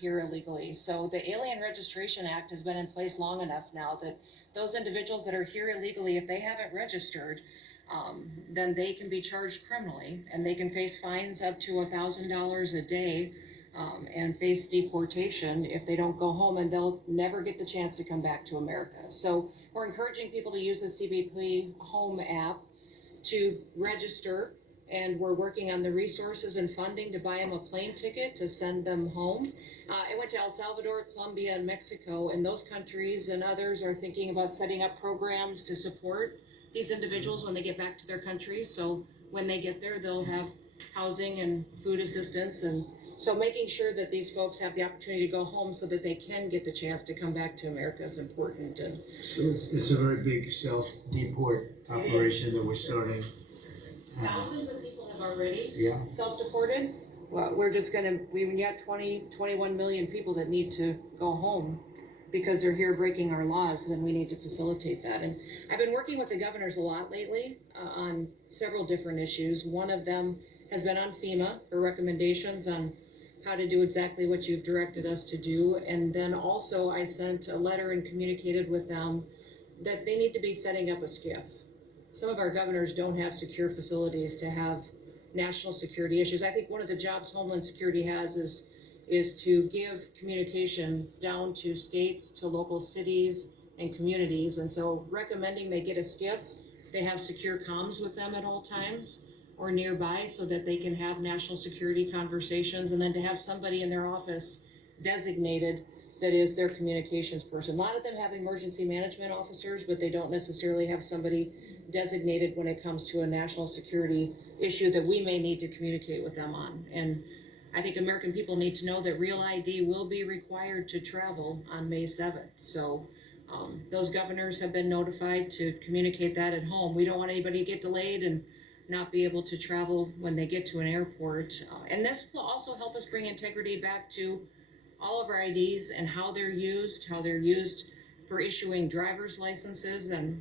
here illegally. So the Alien Registration Act has been in place long enough now that those individuals that are here illegally, if they haven't registered, then they can be charged criminally, and they can face fines up to $1,000 a day, and face deportation if they don't go home, and they'll never get the chance to come back to America. So we're encouraging people to use the CBP Home app to register, and we're working on the resources and funding to buy them a plane ticket to send them home. I went to El Salvador, Colombia, and Mexico, and those countries and others are thinking about setting up programs to support these individuals when they get back to their countries. So when they get there, they'll have housing and food assistance, and so making sure that these folks have the opportunity to go home so that they can get the chance to come back to America is important. And so it's a very big self-deport operation that we're starting. Thousands of people have already Yeah. self-deported. Well, we got 21 million people that need to go home because they're here breaking our laws. Then we need to facilitate that. And I've been working with the governors a lot lately on several different issues. One of them has been on FEMA for recommendations on how to do exactly what you've directed us to do. And then also I sent a letter and communicated with them that they need to be setting up a SCIF. Some of our governors don't have secure facilities to have national security issues. I think one of the jobs Homeland Security has is to give communication down to states, to local cities and communities. And so recommending they get a SCIF, they have secure comms with them at all times or nearby so that they can have national security conversations, and then to have somebody in their office designated that is their communications person. A lot of them have emergency management officers, but they don't necessarily have somebody designated when it comes to a national security issue that we may need to communicate with them on. And I think American people need to know that Real ID will be required to travel on May 7th. So those governors have been notified to communicate that at home. We don't want anybody to get delayed and not be able to travel when they get to an airport. And this will also help us bring integrity back to all of our IDs and how they're used for issuing driver's licenses. And